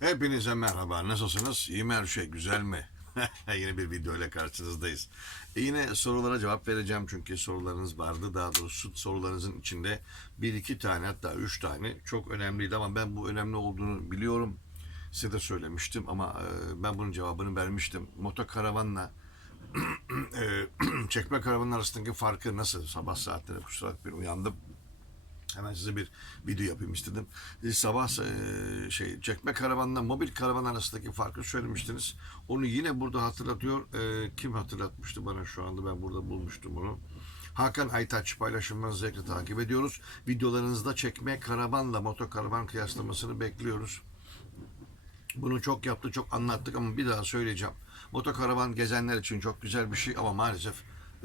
Hepinize merhaba. Nasılsınız? İyi mi her şey? Güzel mi? yine bir video ile karşınızdayız. Yine sorulara cevap vereceğim çünkü sorularınız vardı. Daha doğrusu sorularınızın içinde bir iki tane hatta üç tane çok önemliydi ama ben bu önemli olduğunu biliyorum. Size de söylemiştim ama e, ben bunun cevabını vermiştim. Motokaravanla e, çekme karavanın arasındaki farkı nasıl? Sabah saatleri kusura bakmayın uyandım. Hemen size bir video yapayım istedim. E, sabah e, şey çekme karavanla mobil karavan arasındaki farkı söylemiştiniz. Onu yine burada hatırlatıyor. E, kim hatırlatmıştı bana şu anda ben burada bulmuştum onu. Hakan Aytaç paylaşımlarınızı zevkle takip ediyoruz. Videolarınızda çekme karavanla motokaravan kıyaslamasını bekliyoruz. Bunu çok yaptı, çok anlattık ama bir daha söyleyeceğim. Motokaravan gezenler için çok güzel bir şey ama maalesef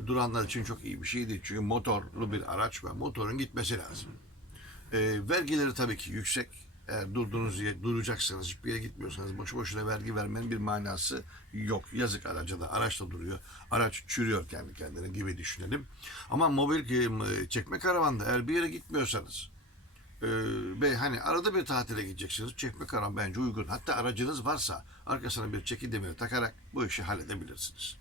duranlar için çok iyi bir şey değil. Çünkü motorlu bir araç ve motorun gitmesi lazım. Ee, vergileri tabii ki yüksek. Eğer durduğunuz yere duracaksanız, hiçbir yere gitmiyorsanız boşu boşuna vergi vermenin bir manası yok. Yazık araca da. Araç da duruyor. Araç çürüyor kendi kendine gibi düşünelim. Ama mobil e, çekme karavanda eğer bir yere gitmiyorsanız ee, ve hani arada bir tatile gideceksiniz. Çekme karavan bence uygun. Hatta aracınız varsa arkasına bir çeki demiri takarak bu işi halledebilirsiniz.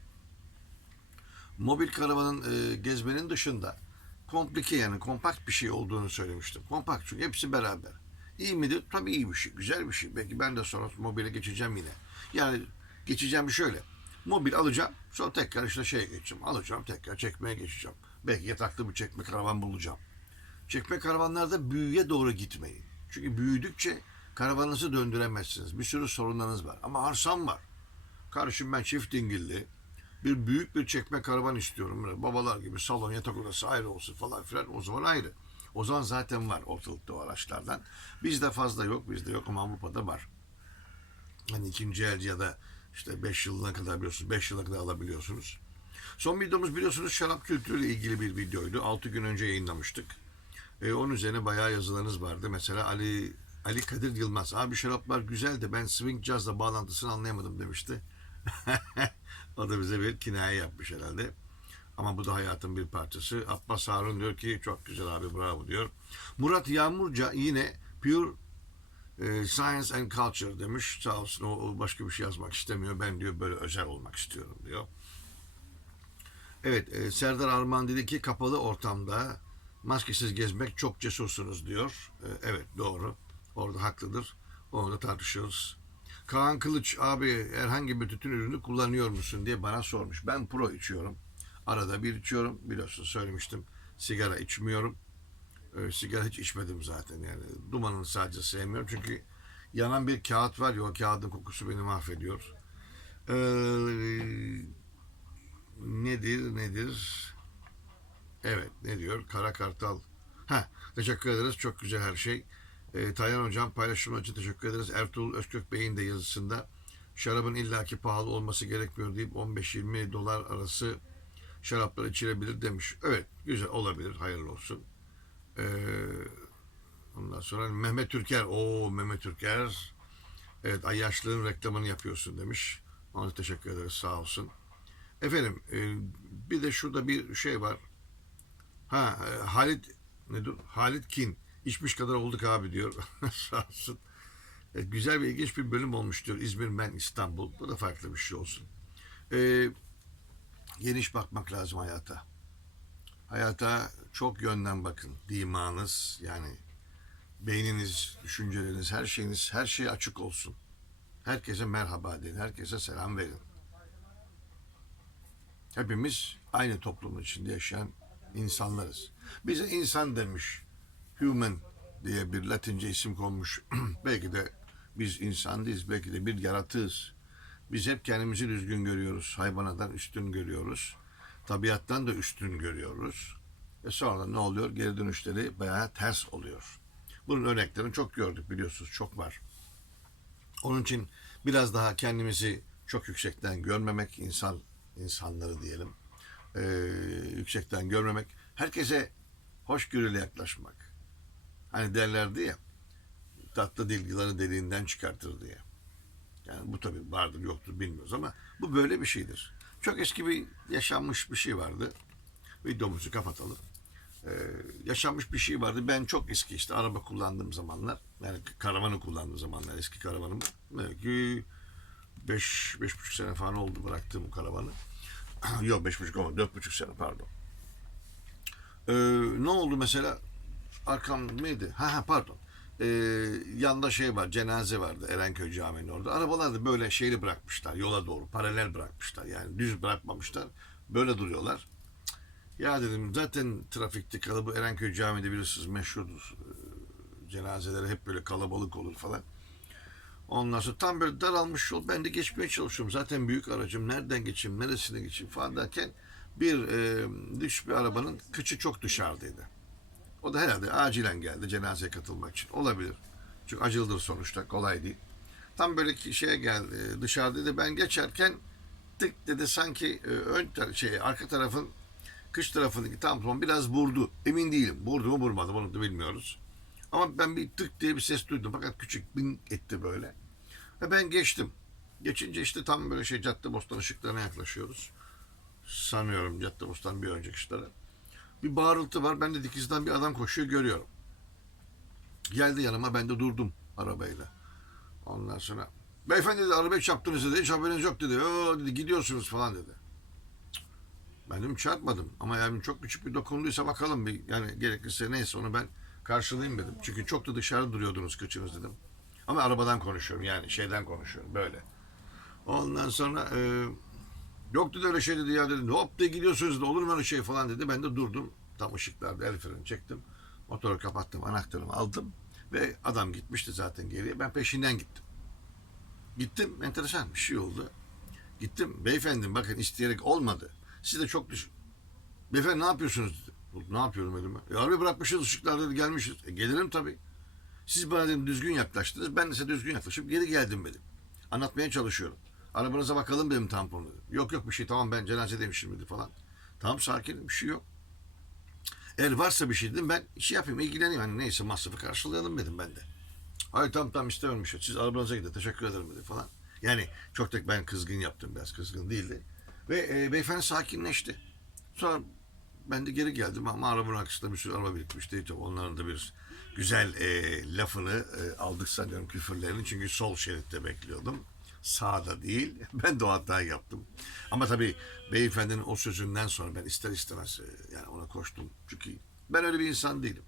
Mobil karavanın e, gezmenin dışında komplike yani kompakt bir şey olduğunu söylemiştim. Kompakt çünkü hepsi beraber. İyi midir? Tabii iyi bir şey. Güzel bir şey. Belki ben de sonra mobile geçeceğim yine. Yani geçeceğim şöyle. Mobil alacağım. Sonra tekrar işte şeye geçeceğim. Alacağım tekrar çekmeye geçeceğim. Belki yataklı bir çekme karavan bulacağım. Çekme karavanlarda büyüye doğru gitmeyin. Çünkü büyüdükçe karavanınızı döndüremezsiniz. Bir sürü sorunlarınız var. Ama arsam var. Kardeşim ben çift dingilli bir büyük bir çekme karavan istiyorum. Böyle babalar gibi salon yatak odası ayrı olsun falan filan. O zaman ayrı. O zaman zaten var ortalıkta o araçlardan. Bizde fazla yok. Bizde yok ama Avrupa'da var. Hani ikinci el ya da işte 5 yılına kadar biliyorsunuz. 5 yıla kadar alabiliyorsunuz. Son videomuz biliyorsunuz şarap kültürüyle ilgili bir videoydu. 6 gün önce yayınlamıştık. E, onun üzerine bayağı yazılarınız vardı. Mesela Ali Ali Kadir Yılmaz. Abi şaraplar güzel de ben swing jazzla bağlantısını anlayamadım demişti. o da bize bir kinaye yapmış herhalde. Ama bu da hayatın bir parçası. Abbas Harun diyor ki çok güzel abi bravo diyor. Murat Yağmurca yine Pure e, Science and Culture demiş. Sağ olsun o, başka bir şey yazmak istemiyor. Ben diyor böyle özel olmak istiyorum diyor. Evet e, Serdar Arman dedi ki kapalı ortamda maskesiz gezmek çok cesursunuz diyor. E, evet doğru. Orada haklıdır. Onu da tartışıyoruz. Kaan Kılıç abi herhangi bir tütün ürünü kullanıyor musun diye bana sormuş. Ben pro içiyorum. Arada bir içiyorum. Biliyorsun söylemiştim. Sigara içmiyorum. E, sigara hiç içmedim zaten yani. Dumanını sadece sevmiyorum. Çünkü yanan bir kağıt var ya o kağıdın kokusu beni mahvediyor. Ee, nedir nedir? Evet ne diyor? Kara Kartal. Ha teşekkür ederiz. Çok güzel her şey. E, Taylan Hocam paylaşım için teşekkür ederiz. Ertuğrul Özkök Bey'in de yazısında şarabın illaki pahalı olması gerekmiyor deyip 15-20 dolar arası şaraplar içilebilir demiş. Evet güzel olabilir. Hayırlı olsun. E, ondan sonra Mehmet Türker. o Mehmet Türker. Evet Ayyaşlığın reklamını yapıyorsun demiş. Ona teşekkür ederiz sağ olsun. Efendim e, bir de şurada bir şey var. Ha e, Halit nedir? Halit Kin. İçmiş kadar olduk abi diyor. Sağ olsun. E, güzel ve ilginç bir bölüm olmuş diyor. İzmir ben İstanbul. Bu da farklı bir şey olsun. E, geniş bakmak lazım hayata. Hayata çok yönden bakın. Dimanız yani beyniniz, düşünceleriniz, her şeyiniz, her şey açık olsun. Herkese merhaba deyin. Herkese selam verin. Hepimiz aynı toplumun içinde yaşayan insanlarız. Bize insan demiş. Human diye bir Latince isim konmuş. belki de biz insan değiliz. Belki de bir yaratığız. Biz hep kendimizi düzgün görüyoruz. Hayvanattan üstün görüyoruz. Tabiattan da üstün görüyoruz. Ve sonra ne oluyor? Geri dönüşleri bayağı ters oluyor. Bunun örneklerini çok gördük biliyorsunuz. Çok var. Onun için biraz daha kendimizi çok yüksekten görmemek, insan insanları diyelim, e, yüksekten görmemek, herkese hoşgörüyle yaklaşmak. Hani derlerdi ya, tatlı dil yılanı deliğinden çıkartır diye. Yani bu tabii vardır yoktur bilmiyoruz ama bu böyle bir şeydir. Çok eski bir yaşanmış bir şey vardı. Videomuzu kapatalım. Ee, yaşanmış bir şey vardı. Ben çok eski işte araba kullandığım zamanlar, yani karavanı kullandığım zamanlar eski karavanımı. Belki 5 beş, buçuk sene falan oldu bıraktığım karavanı. Yok beş buçuk ama dört buçuk sene pardon. Ee, ne oldu mesela? Arkam neydi? Ha ha pardon. Ee, yanda şey var, cenaze vardı Erenköy Camii'nin orada. Arabalar da böyle şeyli bırakmışlar, yola doğru paralel bırakmışlar. Yani düz bırakmamışlar. Böyle duruyorlar. Ya dedim zaten trafikte kalı bu Erenköy Camii'de biliyorsunuz meşhurdur. Ee, cenazeleri hep böyle kalabalık olur falan. Ondan sonra tam böyle daralmış yol. Ben de geçmeye çalışıyorum. Zaten büyük aracım. Nereden geçeyim, neresine geçeyim falan derken bir e, dış bir arabanın kıçı çok dışarıdaydı. O da herhalde acilen geldi cenazeye katılmak için. Olabilir. Çünkü acıldır sonuçta. Kolay değil. Tam böyle ki- şeye geldi. Dışarıdaydı. Ben geçerken tık dedi sanki e, ön tar- şey arka tarafın kış tarafındaki tampon biraz vurdu. Emin değilim. Vurdu mu vurmadı mı onu da bilmiyoruz. Ama ben bir tık diye bir ses duydum. Fakat küçük bin etti böyle. Ve ben geçtim. Geçince işte tam böyle şey Caddebostan ışıklarına yaklaşıyoruz. Sanıyorum Caddebostan bir önceki ışıklara. Bir bağırıltı var. Ben de dikizden bir adam koşuyor görüyorum. Geldi yanıma ben de durdum arabayla. Ondan sonra beyefendi dedi arabayı çarptınız dedi. Hiç haberiniz yok dedi. Oo dedi gidiyorsunuz falan dedi. Ben dedim çarpmadım ama yani çok küçük bir dokunduysa bakalım bir yani gerekirse neyse onu ben karşılayayım dedim. Çünkü çok da dışarı duruyordunuz kıçınız dedim. Ama arabadan konuşuyorum yani şeyden konuşuyorum böyle. Ondan sonra e, yok dedi öyle şey dedi ya dedi. Hop de gidiyorsunuz dedi olur mu öyle şey falan dedi. Ben de durdum. Tam ışıklarda el freni çektim. Motoru kapattım anahtarımı aldım. Ve adam gitmişti zaten geriye. Ben peşinden gittim. Gittim enteresan bir şey oldu. Gittim beyefendim bakın isteyerek olmadı. Siz de çok düşün. Beyefendi ne yapıyorsunuz dedi. Ne yapıyorum elime? E, arabayı bırakmışız ışıklarda dedi gelmişiz. E, gelirim tabii. Siz bana dedim düzgün yaklaştınız. Ben de size düzgün yaklaşıp geri geldim dedim. Anlatmaya çalışıyorum. Arabanıza bakalım dedim tamponu. Yok yok bir şey tamam ben cenazedeymişim dedi falan. Tamam sakinim bir şey yok. Eğer varsa bir şey dedim ben şey yapayım ilgileneyim. Hani neyse masrafı karşılayalım dedim ben de. Hayır tamam tamam istemiyorum şey. Siz arabanıza gidin teşekkür ederim dedi falan. Yani çok da ben kızgın yaptım biraz kızgın değildi. Ve e, beyefendi sakinleşti. Sonra ben de geri geldim ama arabanın arkasında bir sürü araba birikmişti. Onların da bir güzel e, lafını e, aldık sanıyorum küfürlerini. Çünkü sol şeritte bekliyordum. Sağda değil. Ben de o hatayı yaptım. Ama tabii beyefendinin o sözünden sonra ben ister istemez e, yani ona koştum. Çünkü ben öyle bir insan değilim.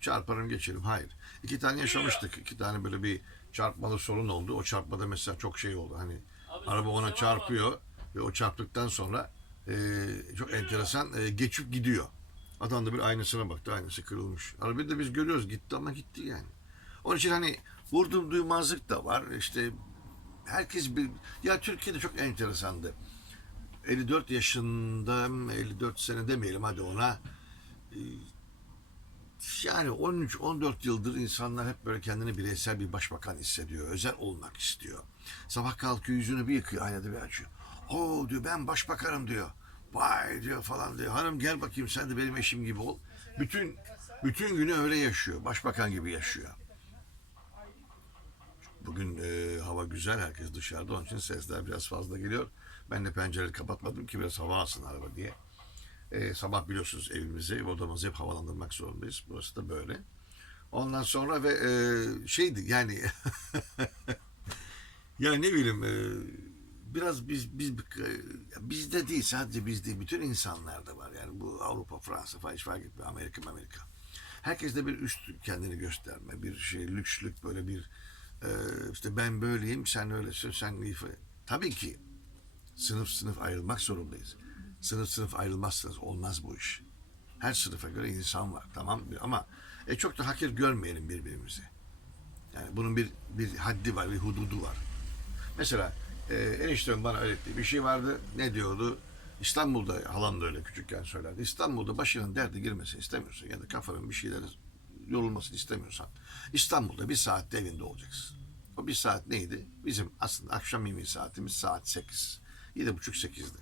Çarparım geçerim. Hayır. İki tane yaşamıştık. İki tane böyle bir çarpmalı sorun oldu. O çarpmada mesela çok şey oldu. Hani araba ona çarpıyor ve o çarptıktan sonra e, çok enteresan e, geçip gidiyor. Adam da bir aynasına baktı. Aynası kırılmış. Arabayı da biz görüyoruz. Gitti ama gitti yani. Onun için hani vurdum duymazlık da var. İşte herkes bir... Ya Türkiye'de çok enteresandı. 54 yaşında 54 sene demeyelim hadi ona. Ee, Yani 13-14 yıldır insanlar hep böyle kendini bireysel bir başbakan hissediyor. Özel olmak istiyor. Sabah kalkıyor yüzünü bir yıkıyor aynada bir açıyor. Oo diyor ben başbakanım diyor. Vay diyor falan diyor. Hanım gel bakayım sen de benim eşim gibi ol. Bütün bütün günü öyle yaşıyor. Başbakan gibi yaşıyor. Bugün e, hava güzel. Herkes dışarıda. Onun için sesler biraz fazla geliyor. Ben de pencereleri kapatmadım ki biraz hava alsın araba diye. E, sabah biliyorsunuz evimizi, odamızı hep havalandırmak zorundayız. Burası da böyle. Ondan sonra ve e, şeydi yani ya ne bileyim e, biraz biz biz e, bizde değil sadece bizde bütün insanlarda var yani bu Avrupa Fransa falan hiç fark etmiyor Amerika Amerika herkeste bir üst kendini gösterme bir şey lükslük böyle bir e, işte ben böyleyim sen öylesin sen iyi tabii ki sınıf sınıf ayrılmak zorundayız sınıf sınıf ayrılmazsanız olmaz bu iş her sınıfa göre insan var tamam mı? ama e, çok da hakir görmeyelim birbirimizi yani bunun bir bir haddi var bir hududu var Mesela e, eniştem bana öğrettiği bir şey vardı. Ne diyordu? İstanbul'da halam da öyle küçükken söylerdi. İstanbul'da başının derdi girmesini istemiyorsan ya da kafanın bir şeylere yorulmasını istemiyorsan İstanbul'da bir saatte evinde olacaksın. O bir saat neydi? Bizim aslında akşam yemeği saatimiz saat 8. Yedi buçuk sekizde.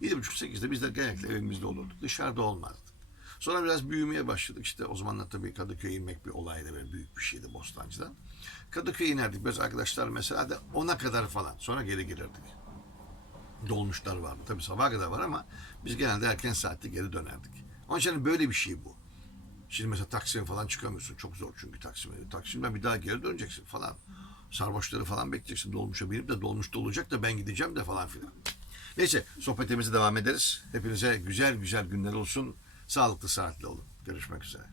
Yedi buçuk sekizde biz de genellikle evimizde olurduk. Dışarıda olmazdık. Sonra biraz büyümeye başladık. İşte o zamanlar tabii Kadıköy'e inmek bir olaydı. Böyle büyük bir şeydi Bostancı'dan. Kadıköy'e inerdik. Biz arkadaşlar mesela da ona kadar falan. Sonra geri gelirdik. Dolmuşlar vardı. Tabii sabaha kadar var ama biz genelde erken saatte geri dönerdik. Onun için hani böyle bir şey bu. Şimdi mesela Taksim'e falan çıkamıyorsun. Çok zor çünkü Taksim'e. Taksim'den bir daha geri döneceksin falan. Sarhoşları falan bekleyeceksin. Dolmuşa binip de dolmuşta olacak da ben gideceğim de falan filan. Neyse sohbetimize devam ederiz. Hepinize güzel güzel günler olsun. Sağlıklı saatli olun. Görüşmek üzere.